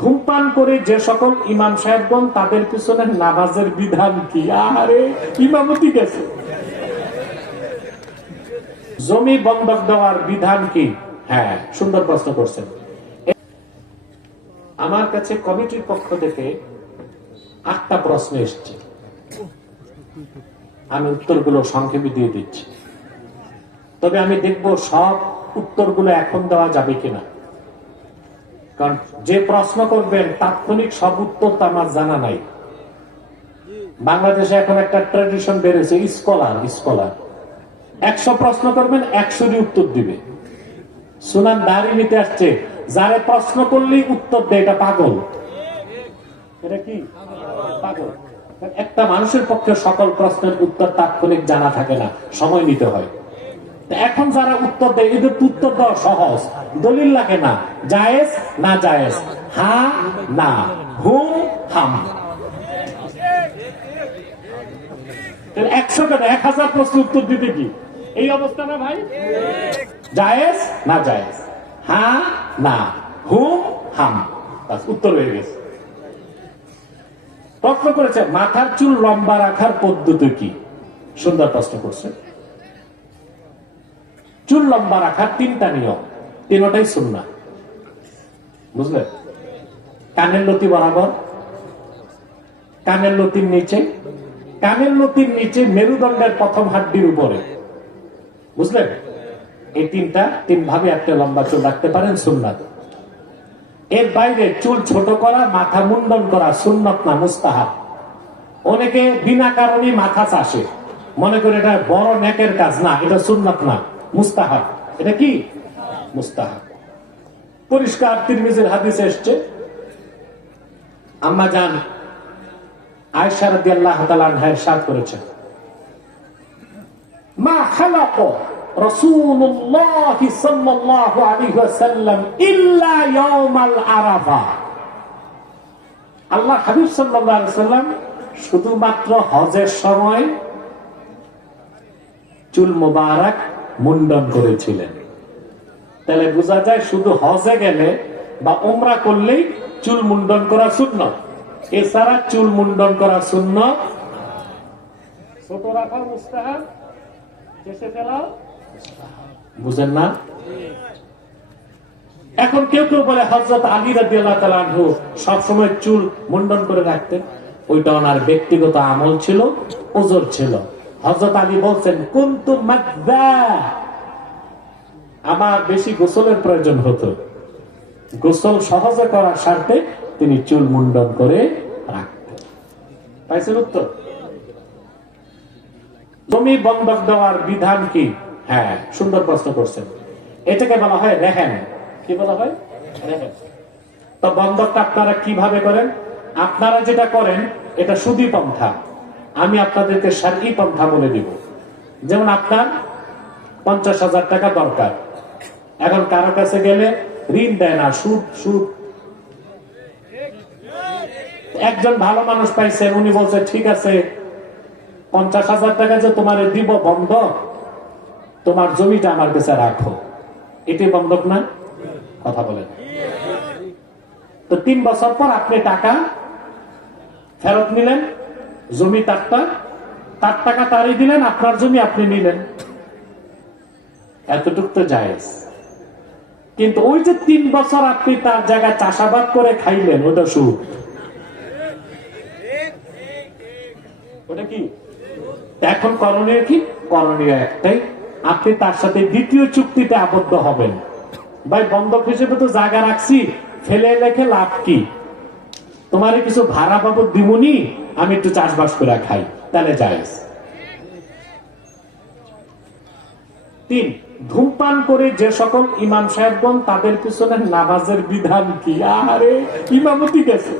ধূমপান করে যে সকল ইমাম সাহেবগণ তাদের পিছনে নামাজের বিধান কি? আরে, ইমামতি গেছে। জমি বন্ধক দেওয়ার বিধান কি? হ্যাঁ সুন্দর প্রশ্ন করছেন। আমার কাছে কমিটির পক্ষ থেকে আটটা প্রশ্ন এসছে। আমি উত্তরগুলো সংক্ষেপে দিয়ে দিচ্ছি। তবে আমি দেখব সব উত্তরগুলো এখন দেওয়া যাবে কিনা। কারণ যে প্রশ্ন করবেন তাৎক্ষণিক সব উত্তর তো আমার জানা নাই। বাংলাদেশে এখন একটা ট্রেডিশন বেড়েছে স্কলার স্কলার একশো প্রশ্ন করবেন, একশোরই উত্তর দিবে। সুনান দাঁড়ি নিতে আসছে। যারে প্রশ্ন করলেই উত্তর দেয়, এটা পাগল। এটা কি? পাগল। একটা মানুষের পক্ষে সকল প্রশ্নের উত্তর তাৎক্ষণিক জানা থাকে না, সময় নিতে হয়। এখন যারা উত্তর দেয়, এদের উত্তর দেওয়া সহজ। দলিল লাগে না। জায়েজ না জায়েজ? হা, না। হুম, হাম। একশো এক হাজার প্রশ্ন উত্তর দিতে কি? এই অবস্থা না ভাই? জায়েজ না জায়েজ? হা, না। হুম, হাম। উত্তর হয়ে গেছে। প্রশ্ন করেছে, মাথার চুল লম্বা রাখার পদ্ধতি কি? সুন্দর প্রশ্ন করছে। চুল লম্বা রাখার তিনটা নিয়ম। তিনটাই সুন্না বুঝলেন কানের লতি বরাবর, কানের লতির নিচে, কানের লতির নিচে মেরুদণ্ডের প্রথম হাড্ডির উপরে। বুঝলেন এই তিনটা তিন ভাবে একটা লম্বা চুল রাখতে পারেন সুন্নাত এর বাইরে চুল ছোট করা, মাথা মুন্ডন করা সুন্নত না মুস্তাহাব। অনেকে বিনা কারণে মাথা চাষে। মনে করে এটা বড় নেকের কাজ না, এটা সুন্নত না। মুস্তাহাব। এটা কি? মুস্তাহাব। পরিষ্কার তিরমিজের হাদিস এসছে। আম্মা জান আয়সা রাদিয়াল্লাহু তাআলা আনহা ইরশাদ করেছেন। মা খালাক সাল্লাল্লাহু আলাইহি ওয়াসাল্লাম ইল্লা ইয়াউমাল আরাফা। আল্লাহ হাবিব সাল্লাল্লাহু আলাইহি ওয়াসাল্লাম শুধুমাত্র হজের সময় চুল মোবারক মুন্ডন করেছিলেন। তাহলে বোঝা যায় শুধু হজে গেলে বা ওমরা করলেই চুল মুন্ডন করা শূন্য এছাড়া চুল মুন্ডন করা শূন্য বুঝেন না? এখন কেউ কেউ বলে হজরত আলী রাজি আল্লাহ সবসময় চুল মুন্ডন করে রাখতেন। ওইটা ওনার ব্যক্তিগত আমল ছিল, ওজোর ছিল। হজরত আলী বলছেন, কুন্তু আমার বেশি গোসলের প্রয়োজন হতো। গোসল সহজে করার স্বার্থে তিনি চুল মুন্ডন করে রাখতেন। উত্তর? জমি বন্ধক দেওয়ার বিধান কি? হ্যাঁ সুন্দর প্রশ্ন করছেন। এটাকে বলা হয় রেহেন কি বলা হয়? রেহেন তো বন্ধকটা আপনারা কীভাবে করেন? আপনারা যেটা করেন, এটা সুদী পন্থা। আমি আপনাদেরকে সারি পন্থা বলে দিব। যেমন আপনার পঞ্চাশ হাজার টাকা দরকার। এখন কারও কাছে গেলে ঋণ দেয় না, সুদ সুদ। একজন ভালো মানুষ পাইছেন, উনি বলছে, ঠিক আছে, পঞ্চাশ হাজার টাকা যে তোমার দিব বন্ধ, তোমার জমিটা আমার কাছে রাখো। এটি বন্ধক না? কথা বলেন। তো তিন বছর পর আপনি টাকা ফেরত নিলেন। জমি তারটা তার টাকা তারই দিলেন, আপনার জমি আপনি নিলেন। এতটুক তো জায়েজ। কিন্তু ওই যে তিন বছর আপনি তার জায়গায় চাষাবাদ করে খাইলেন, ওটা সুদ। ওটা কি? এখন করণীয় কি? করণীয় একটাই, আপনি তার সাথে দ্বিতীয় চুক্তিতে আবদ্ধ হবেন। ভাই, বন্ধক হিসেবে তো জায়গা রাখছি, ফেলে রেখে লাভ কি? তোমার কিছু ভাড়া বাবদ দিমুনি, আমি একটু চাষবাস করে খাই। তাহলে যাইস তিন, ধূমপান করে যে সকল ইমাম সাহেবগণ, তাদের পিছনে নামাজের বিধান কি? আরে, ইমামতি গেছে।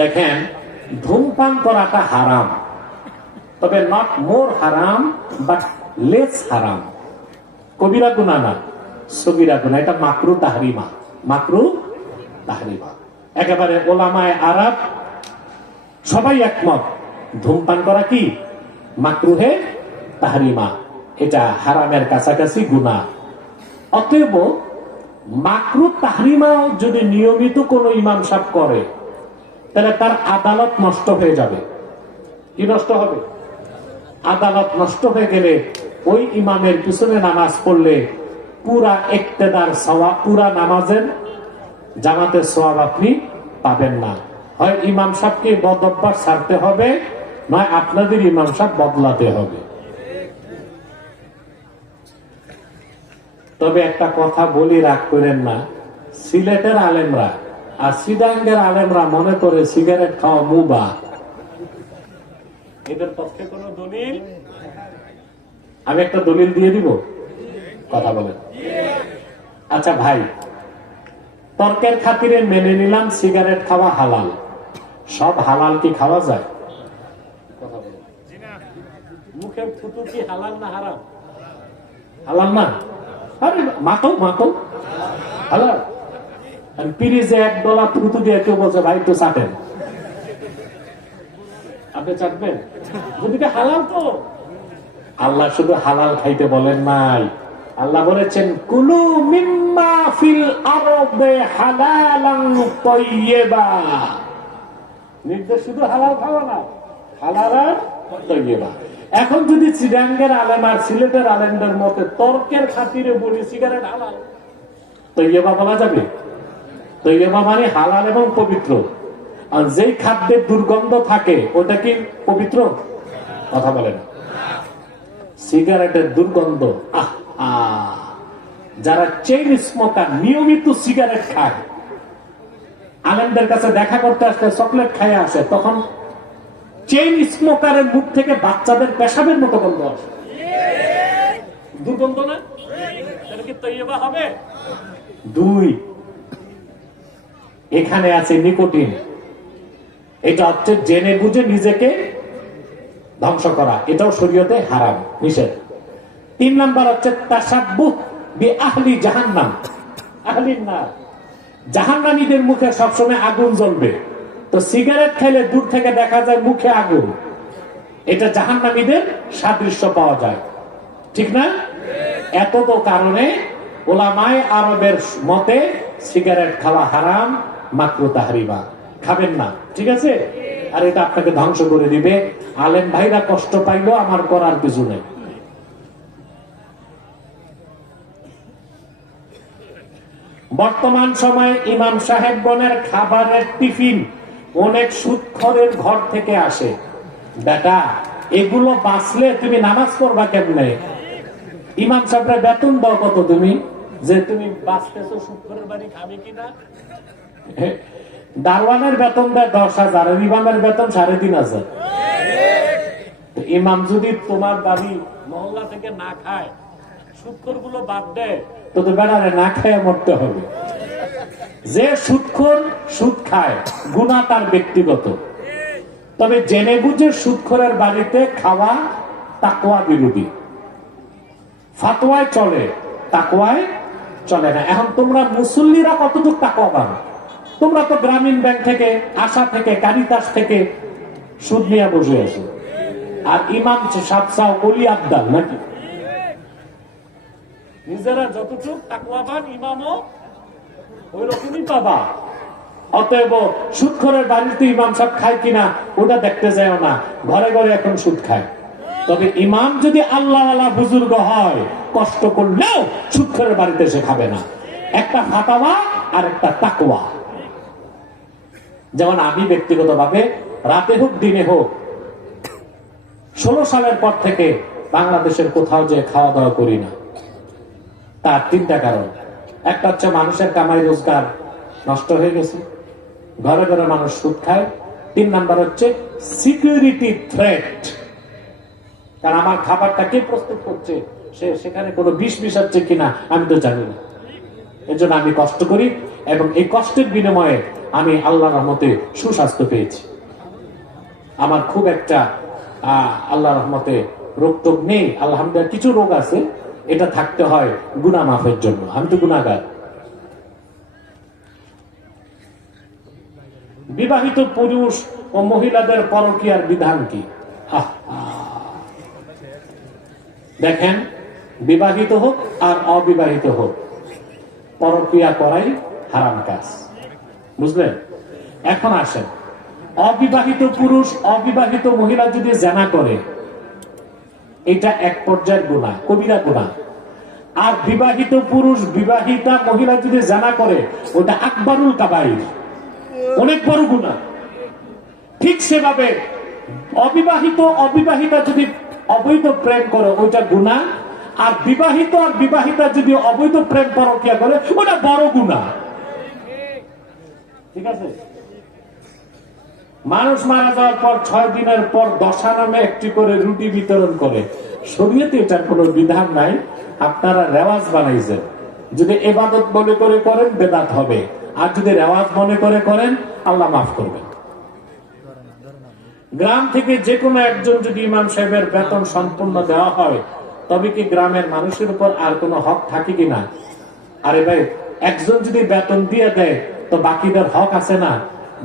দেখেন, ধূমপান করাটা হারাম। তবে নট মোর হারাম বাট লেস হারাম কবিরা গুনা না। সবিরা গুণা এটা মাকরু তাহরিমা মাকরু তাহরিমা। একেবারে ওলামায় আরব, সবাই একমত, ধূমপান করা কি? মাকরুহে তাহরিমা, এটা হারামের কাছাকাছি গুণা অতএব মাকরু তাহরিমা যদি নিয়মিত কোনো ইমাম সাপ করে, তাহলে তার আদালত নষ্ট হয়ে যাবে। কি নষ্ট হবে? আদালত নষ্ট হয়ে গেলে ওই ইমামের পিছনে নামাজ পড়লে পুরা একতেদার সওয়া পুরা নামাজের জামাতের সওয়াব আপনি পাবেন না। হয় ইমাম সাহকে বদ ছাড়তে হবে, নয় আপনাদের ইমাম সাহেব বদলাতে হবে। তবে একটা কথা বলি, রাগ করেন না। সিলেটের আলেমরা, আর সিডাঙ্গের আলেমরা মনে করে সিগারেট খাওয়া মুবা। এদের পক্ষে কোন দলিল? আমি একটা দলিল দিয়ে দিব। কথা বলেন। আচ্ছা ভাই, তর্কের খাতিরে মেনে নিলাম সিগারেট খাওয়া হালাল। সব হালাল কি খাওয়া যায়? মুখের পিরিজে এক দিয়ে কেউ ভাই চাটেন। আপনি চাটবেন? দুদিকে হালাল তো? আল্লাহ শুধু হালাল খাইতে বলেন নাই। আল্লাহ বলেছেন, কুলু মিম্মা ফিল আরবে হালালান তাইয়্যিবা নির্দেশ শুধু হালাল খাওয়া না, হালাল আর তাইয়্যিবা এখন যদি চিরাঙ্গের আলেম আর সিলেটের আলেমদের মতে তর্কের খাতিরে বলি, সিগারেট হালাল, তৈয়বা বলা যাবে? তৈয়বা মানে হালাল এবং পবিত্র। আর যেই খাদ্যের দুর্গন্ধ থাকে, ওটা কি পবিত্র? কথা বলেন। সিগারেটের দুর্গন্ধ, আহ। যারা চেইন স্মোকার নিয়মিত সিগারেট খায়, আলেমদের কাছে দেখা করতে আসলে চকলেট খায় আসে, তখন চেইন স্মোকারের মুখ থেকে বাচ্চাদের পেশাবের মতো গন্ধ আসে। দুর্গন্ধ না? হবে? দুই, এখানে আছে নিকোটিন। এটা হচ্ছে জেনে বুঝে নিজেকে ধ্বংস করা। এটাও শরীয়তে হারাম, নিষেধ। তিন নাম্বার হচ্ছে তাসাব্বুহ বি আহলি জাহান্নাম। আহলিন না জাহান্নামীদের মুখে সবসময় আগুন জ্বলবে। তো সিগারেট খেলে দূর থেকে দেখা যায় মুখে আগুন। এটা জাহান্নামীদের সাদৃশ্য পাওয়া যায়। ঠিক না? এত তো কারণে ওলামায় আরবের মতে সিগারেট খাওয়া হারাম মাকরু তাহারিমা। খাবেন না, ঠিক আছে? আর এটা আপনাকে ধ্বংস করে দিবে। আলেম ভাইরা কষ্ট পাইলো আমার করার কিছু নেই। বর্তমান সময়ে ইমাম সাহেব গণের খাবারের টিফিন অনেক সুৎখরের ঘর থেকে আসে। বেটা, এগুলো বাঁচলে তুমি নামাজ পড়বা কেমনে? ইমাম সাহেবরা বেতন দাও কত তুমি? যে তুমি বাঁচতেছো সুৎখরের বাড়ি খাবে কিনা? দারওয়ানের বেতন দেয় দশ হাজার আর ইমামের বেতন সাড়ে তিন হাজার। ইমাম যদি তোমার বাড়ি মহল্লা থেকে না খায় সুৎখরগুলো বাদ দেয় তো তো বেড়ারে না খায় মরতে হবে। যে সুৎখর সুদ খায়, গুণা তার ব্যক্তিগত। তবে জেনে বুঝে সুৎখরের বাড়িতে খাওয়া তাকোয়া বিরোধী। ফাতোয়ায় চলে তাকোয়ায় চলে না। এখন তোমরা মুসল্লিরা কতটুকু তাকোয়া পাবে তোমরা তো গ্রামীণ ব্যাংক থেকে, আশা থেকে, কারিতাস থেকে সুদ নিয়ে বসে আছো। আর ইমাম সাতসাও অলি আবদাল নাকি? নিজেরা যতটুক তাকওয়াবান ইমামও ওই রকমই পাবা। অতএব সুদখরের বাড়িতে ইমাম সাহেব খায় কিনা, ওটা দেখতে যায় না। ঘরে ঘরে এখন সুদ খায়। তবে ইমাম যদি আল্লাহ বুজুর্গ হয়, কষ্ট করলেও সুদখরের বাড়িতে সে খাবে না। একটা ফাতাওয়া আর একটা তাকওয়া। যেমন আমি ব্যক্তিগতভাবে, রাতে হোক, দিনে হোক, ষোলো সালের পর থেকে বাংলাদেশের কোথাও যে খাওয়া দাওয়া করি না। তার তিনটা কারণ। একটা হচ্ছে মানুষের কামাই রোজগার নষ্ট হয়ে গেছে। ঘরে ঘরে মানুষ সুদ খায়। তিন নাম্বার হচ্ছে সিকিউরিটি থ্রেট কারণ আমার খাবারটা কে প্রস্তুত করছে? সে সেখানে কোনো বিষ মিশাচ্ছে কিনা আমি তো জানি না। এর জন্য আমি কষ্ট করি এবং এই কষ্টের বিনিময়ে আমি আল্লাহ রহমতে সুস্বাস্থ্য পেয়েছি। আমার খুব একটা আল্লাহ রহমতে রোগ টোগ নেই। আলহামদুলিল্লাহ, কিছু রোগ আছে এটা থাকতে হয় গুনা মাফের জন্য। আমি তো গুণাগার বিবাহিত পুরুষ ও মহিলাদের পরকীয়ার বিধান কি। দেখেন, বিবাহিত হোক আর অবিবাহিত হোক পরক্রিয়া করাই হারাম কাজ। বুঝলেন? এখন আসেন। অবিবাহিত পুরুষ, অবিবাহিত মহিলা যদি জানা করে এটা এক পর্যায়ের গুণা, কবিরা গুণা। আর বিবাহিত পুরুষ, বিবাহিতা মহিলা যদি জানা করে, ওটা আকবরুল কাবাইর। অনেক বড় গুণা। ঠিক সেভাবে অবিবাহিত, অবিবাহিতা যদি অবৈধ প্রেম করে, ওইটা গুণা। আর বিবাহিত আর বিবাহিতা যদি অবৈধ প্রেম পরকিয়া করে, ওটা বড় গুণা। ঠিক আছে? মানুষ মারা যাওয়ার পর ছয় দিনের পর দশা নামে একটি করে রুটি বিতরণ করে। শরীয়তে এটা কোনো বিধান নাই। আপনারা রেওয়াজ বানাইছেন। যদি এবাদত মনে করে করেন, বেদাত হবে। আর যদি রেওয়াজ মনে করে করেন, আল্লাহ মাফ করবেন। গ্রাম থেকে যে কোনো একজন যদি ইমাম সাহেবের বেতন সম্পূর্ণ দেওয়া হয়, তবে কি গ্রামের মানুষের উপর আর কোনো হক থাকে কিনা আরে ভাই, একজন যদি বেতন দিয়ে দেয়, তো বাকিদের হক আছে না?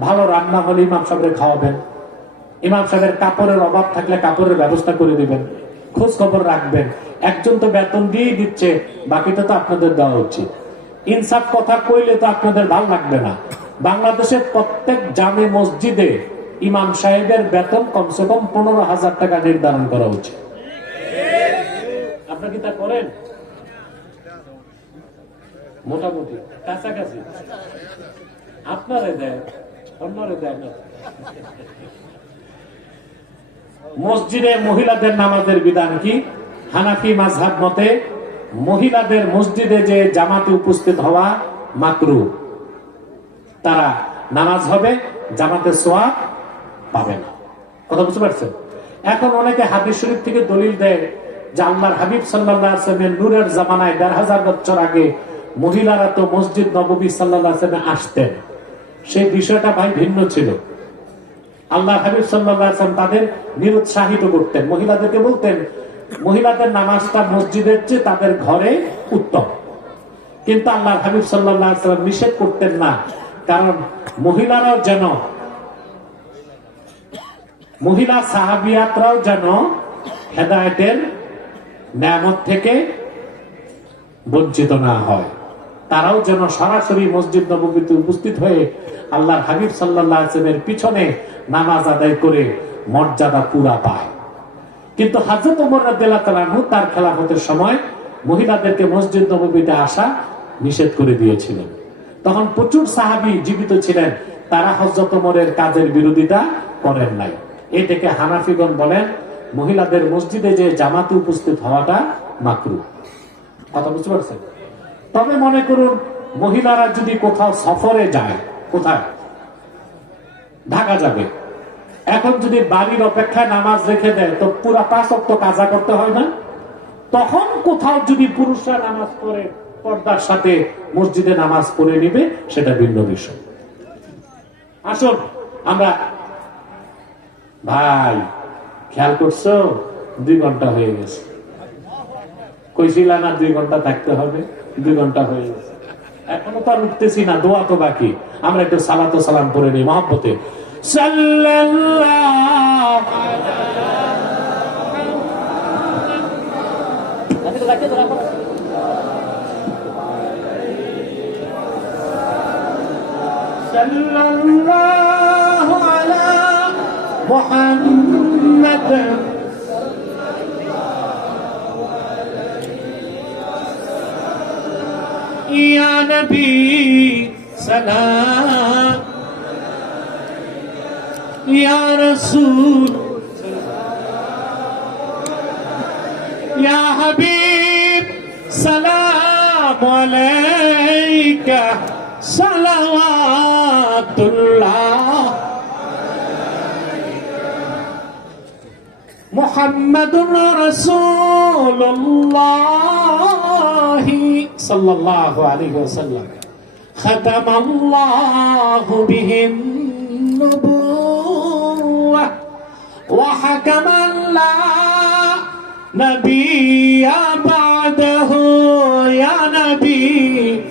ভালো রান্না হলে ইমাম সাহেবের খাওয়াবেন। ইমাম সাহেবের কাপড়ের অভাব থাকলে কাপড়ের ব্যবস্থা করে দিবেন। খোঁজ খবর রাখবেন। একজন তো বেতন দিয়েই দিচ্ছে, বাকিটা তো আপনাদের দেওয়া উচিত। ইনসাফ কথা কইলে তো আপনাদের ভালো লাগবে না। বাংলাদেশের প্রত্যেক জামে মসজিদে ইমাম সাহেবের বেতন কমসে কম পনেরো হাজার টাকা নির্ধারণ করা উচিত। আপনার কি তা করেন? মোটামুটি, কাছাকাছি। আপনারে দেয় দেয় না মসজিদে মহিলাদের নামাজের বিধান কি? হানাফি মাঝহাব মতে, মহিলাদের মসজিদে যে জামাতে উপস্থিত হওয়া মাকরু, তারা নামাজ হবে জামাতে সোয়া পাবে না। কথা বুঝতে পারছেন? এখন অনেকে হাদিস শরীফ থেকে দলিল দেয় যে আল্লাহর হাবিব সাল্লামের নূরের জামানায় দেড় হাজার বছর আগে মহিলারা তো মসজিদ নবী সাল্লাহ আসতেন। সেই বিষয়টা ভাই ভিন্ন ছিল। আল্লাহ হাবিব সাল্লাম তাদের নিরুৎসাহিত করতেন। মহিলাদেরকে বলতেন, মহিলাদের নামাজটা মসজিদের চেয়ে তাদের ঘরে উত্তম। কিন্তু আল্লাহ হাবিব সাল্লাম নিষেধ করতেন না। কারণ মহিলারাও যেন, মহিলা সাহাবিয়াতরাও যেন হেদায়তের নিয়ামত থেকে বঞ্চিত না হয়। তারাও যেন সরাসরি মসজিদ নবীতে উপস্থিত হয়ে আল্লাহর হাবিব সাল্লামের পিছনে নামাজ আদায় করে মর্যাদা পুরা পায়। কিন্তু হাজরত ওমর তাআলা তার খেলাফতের সময় মহিলাদেরকে মসজিদ নবীতে আসা নিষেধ করে দিয়েছিলেন। তখন প্রচুর সাহাবী জীবিত ছিলেন, তারা হজরত ওমরের কাজের বিরোধিতা করেন নাই। এ থেকে হানাফিগণ বলেন মহিলাদের মসজিদে যে জামাতে উপস্থিত হওয়াটা মাকরু। কথা বুঝতে পারছেন? তবে মনে করুন, মহিলারা যদি কোথাও সফরে যায়, কোথায়? ঢাকা যাবে। এখন যদি বাড়ির অপেক্ষায় নামাজ রেখে দেয়, তো পুরা পাঁচ অক্ট কাজা করতে হয় না? তখন কোথাও যদি পুরুষরা নামাজ পড়ে, পর্দার সাথে মসজিদে নামাজ পড়ে নিবে, সেটা ভিন্ন বিষয়। আসুন, আমরা ভাই, খেয়াল করছ? দুই ঘণ্টা হয়ে গেছে। কইছিলা না দুই ঘণ্টা থাকতে হবে। দুই ঘণ্টা হয়ে গেছে। এখনও তো আর উঠতেছি না, দোয়া তো বাকি। আমরা একটু সালাতো সালাম পড়ে নিই মহব্বতে। সাল্লাল্লাহু আলা মুহাম্মদ ইয়া নবী সালাম। ইয়া রাসূল ইয়া হাবিব সালাম আলাইকা সালাওয়াতুল্লাহ। الله صلى الله عليه وسلم. ختم الله به النبوة وحكم لا نبي بعده. يا نبي.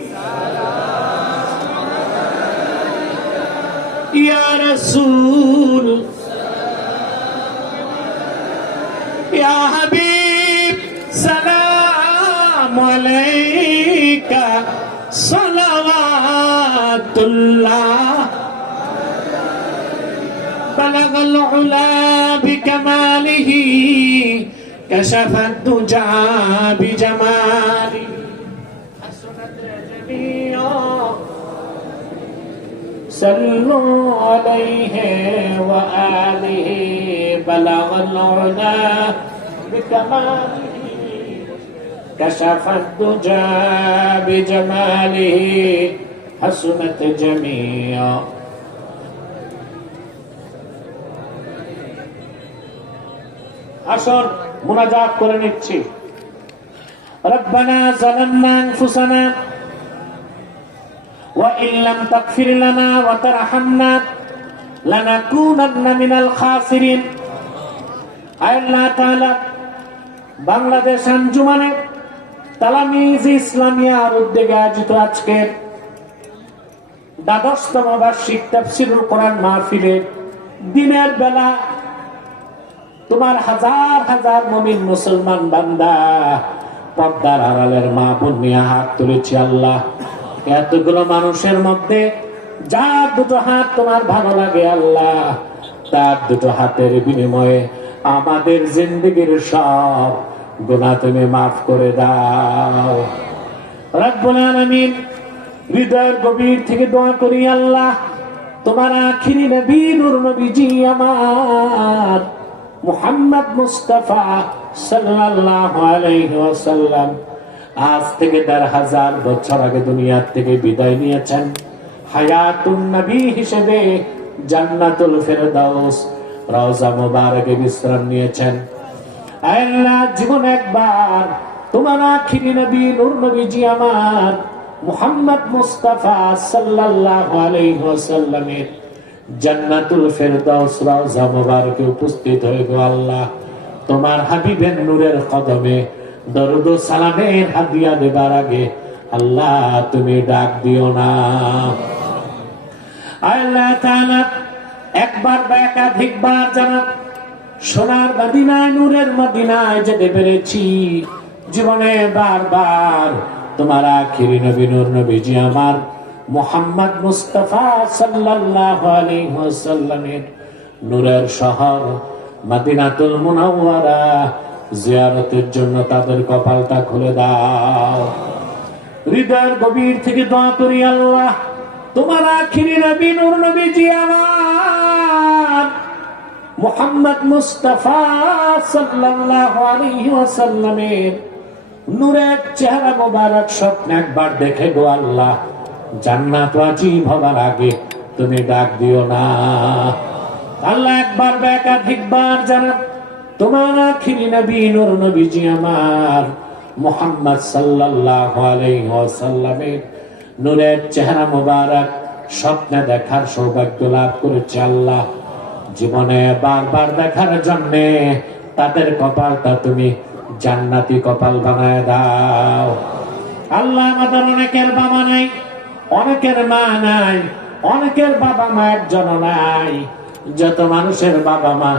يا رسول. يا حبيب. الله بلغ العلا بكماله كشف الدجى بجماله. حسنت جميعا صلوا عليه وآله بلغ العلا بكماله. كشف الدجى بجماله حسنت جميعا আসুন মুনাজাত করে নিচ্ছি ربنا ظلمنا انفسنا وان لم تغفر لنا وترحمنا لنكونن من الخاسرين আয় আল্লাহ তাআলা বাংলাদেশ আঞ্জুমানে তালামিজ ইসলামিয়ার উদ্যোগে আয়োজিত আজকের দ্বাদশতম বার্ষিক তাফসিরুল কোরআন মাহফিলে দিনের বেলা তোমার হাজার হাজার মমিন মুসলমান বান্দা পর্দার আড়ালের মা নিয়ে হাত তুলেছি আল্লাহ। এতগুলো মানুষের মধ্যে যার দুটো হাত তোমার ভালো লাগে আল্লাহ, তার দুটো হাতের বিনিময়ে আমাদের জিন্দগির সব গুণা তুমি মাফ করে দাও। রাব্বুল আলামিন হৃদয়ের গভীর থেকে দোয়া করি, আল্লাহ, তোমার আখিরি নবী, নূর নবীজি আমার, মুহাম্মদ মুস্তাফা সাল্লাল্লাহু আলাইহি ওয়াসাল্লাম, আজ থেকে দেড় হাজার বছর আগে দুনিয়ার থেকে বিদায় নিয়েছেন। হায়াতুন নবী হিসেবে জান্নাতুল ফেরদাউস রওজা মুবারকে বিশ্রাম নিয়েছেন। জীবন একবার তোমার আখিরি নবী, নূর নবীজি আমার মুহাম্মদ মুস্তাফা সাল্লাল্লাহু আলাইহি ওয়াসাল্লামের জান্নাতুল ফেরদাউস রওজা মুবারকে উপস্থিত হয়ে গো আল্লাহ, তোমার হাবিবের নূরের কদমে দরুদ ও সালামের হাদিয়া দেবার আগে আল্লাহ তুমি ডাক দিও না। আল্লাহ তাআলা একবার বা একাধিকবার জানা সোনার মদিনায় নূরের মদিনায় যেতে পেরেছি। জীবনে বারবার তোমার আখিরি নবী, নূর নবীজি আমার মোহাম্মদ মুস্তফা সাল্লাল্লাহু আলাইহি ওয়াসাল্লামের নূরের শহর মদিনাতুল মুনাওয়ারা। জিয়ারতের জন্য তাদের কপালটা খুলে দাও। হৃদয়ের গভীর থেকে দোয়া করি আল্লাহ, তোমার আখিরি নবী, নূর নবীজি আমার মোহাম্মদ মুস্তাফা সাল্লাল্লাহু আলাইহি ওয়াসাল্লামের নূরের চেহারা মোবারক স্বপ্ন একবার দেখে গো আল্লাহ। জান্নাত ওয়াজিব হবার আগে তুমি ডাক দিও না। আল্লাহ একবার একাধিকবার জানাব তোমার আখিরি নবী নূর নবীজি আমার মোহাম্মদ সাল্লাল্লাহু আলাইহি ওয়াসাল্লামের নূরের চেহারা মোবারক স্বপ্নে দেখার সৌভাগ্য লাভ করেছে আল্লাহ। জীবনে বারবার দেখার জন্য তাদের কপালটা তুমি জান্নাতি কপাল বানায় দাও। আল্লাহ আমাদের অনেকের বাবা নাই, অনেকের মা নাই, অনেকের বাবা মা একজন নাই। যত মানুষের বাবা মা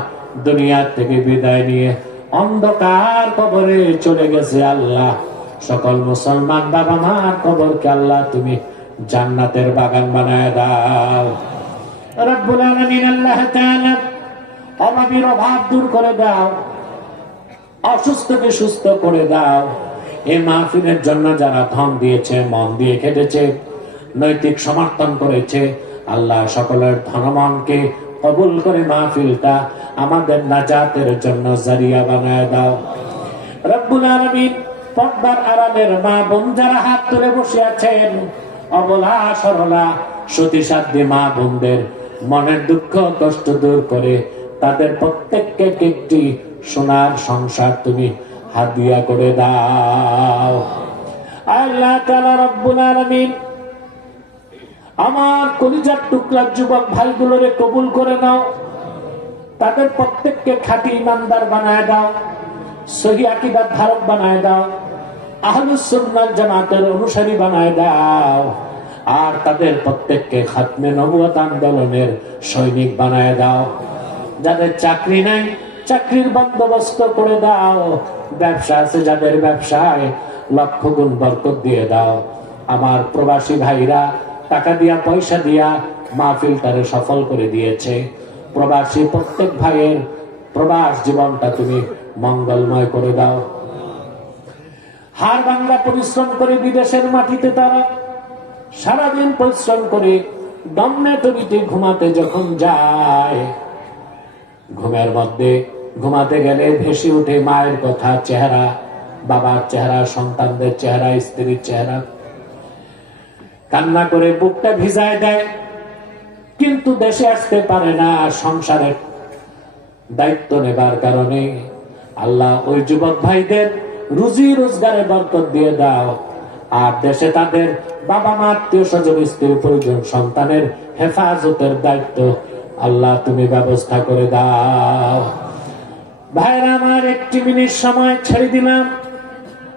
দুনিয়ার থেকে বিদায় নিয়ে অন্ধকার কবরে চলে গেছে আল্লাহ। সকল মুসলমান বাবা মার কবরকে আল্লাহ তুমি জান্নাতের বাগান বানায় দাও। তাআলা অভাব দূর করে দাও অসুস্থকে সুস্থ করে দাও। এই মাহফিলের জন্য যারা ধন দিয়েছে, মন দিয়ে খেটেছে, নৈতিক সমর্থন করেছে, আল্লাহ সকলের ধনমনকে কবুল করে মাহফিলটা আমাদের নাজাতের জন্য জারিয়া বানায় দাও। রব্বুল আলামিন পর্দার আরামের মা বোন যারা হাত তুলে বসে আছেন, অবলা সরলা, সতী সাধ্যী মা বোনদের মনের দুঃখ, কষ্ট দূর করে তাদের প্রত্যেককে একটি সোনার সংসার তুমি হাদিয়া করে দাও। আল্লাহ তাআলা রব্বুল আলামিন আমার কলিজার টুকরা যুবক ভাইগুলোরে কবুল করে নাও। তাদের প্রত্যেককে খাঁটি ইমানদার বানায় দাও, সহি আকিদার ধারক বানায় দাও, আহলুস সুন্নাত জামাতের অনুসারী বানায় দাও। আর তাদের প্রত্যেককে খাতমে নবুয়ত আন্দোলনের সৈনিক বানায় দাও। যাদের চাকরি নাই, চাকরির বন্দোবস্ত করে দাও। ব্যবসা আছে, যাদের ব্যবসায় লক্ষ গুণ বরকত দিয়ে দাও। আমার প্রবাসী ভাইরা, টাকা দিয়া, পয়সা দিয়া মাহফিলটারে সফল করে দিয়েছে। প্রবাসী প্রত্যেক ভাইয়ের প্রবাস জীবনটা তুমি মঙ্গলময় করে দাও। হার বাংলা পরিশ্রম করে বিদেশের মাটিতে তারা সারাদিন পরিশ্রম করে ডমনেটরিতে ঘুমাতে যখন যায়, ঘুমের মধ্যে ঘুমাতে গেলে ভেসে উঠে মায়ের কথা, চেহারা, বাবার চেহারা, সন্তানদের চেহারা, স্ত্রীর চেহারা। কান্না করে বুকটা ভিজায় দেয়, কিন্তু দেশে আসতে পারে না সংসারের দায়িত্ব নেবার কারণে। আল্লাহ ওই যুবক ভাইদের রুজি রোজগারে বরকত দিয়ে দাও। আর দেশে তাদের বাবা মা আত্মীয় স্বজন, স্ত্রী, পরিজন, সন্তানের হেফাজতের দায়িত্ব। আল্লাহ, তুমি ব্যবস্থা করে দাও। ভাইরা আমার একটি মিনিট সময় ছেড়ে দিলাম।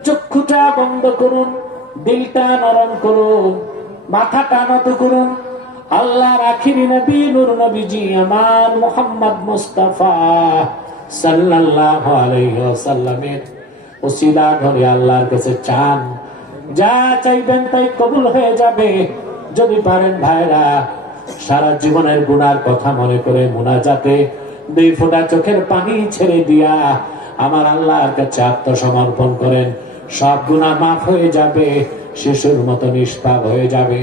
চক্ষুটা বন্ধ করুন, দিলটা নরম করুন, মাথাটা নত করুন। আল্লাহ রাখিরি নবী, নূর নবীজি আমার মোহাম্মদ মুস্তাফা সাল্লাল্লাহু আলাইহি ওয়াসাল্লামের ওসিলা ধরে আল্লাহর কাছে চান। যা চাইবেন তাই কবুল হয়ে যাবে। যদি পারেন ভাইরা, সারা জীবনের গুনার কথা মনে করে মোনাজাতে দুই ফোঁটা চোখের পানি ছেড়ে দিয়া আমার আল্লাহর কাছে আত্মসমর্পণ করেন। সব গুণা মাফ হয়ে যাবে, শিশুর মতো নিষ্পাপ হয়ে যাবে।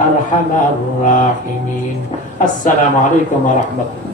أرحم الراحمين. السلام عليكم ورحمة الله.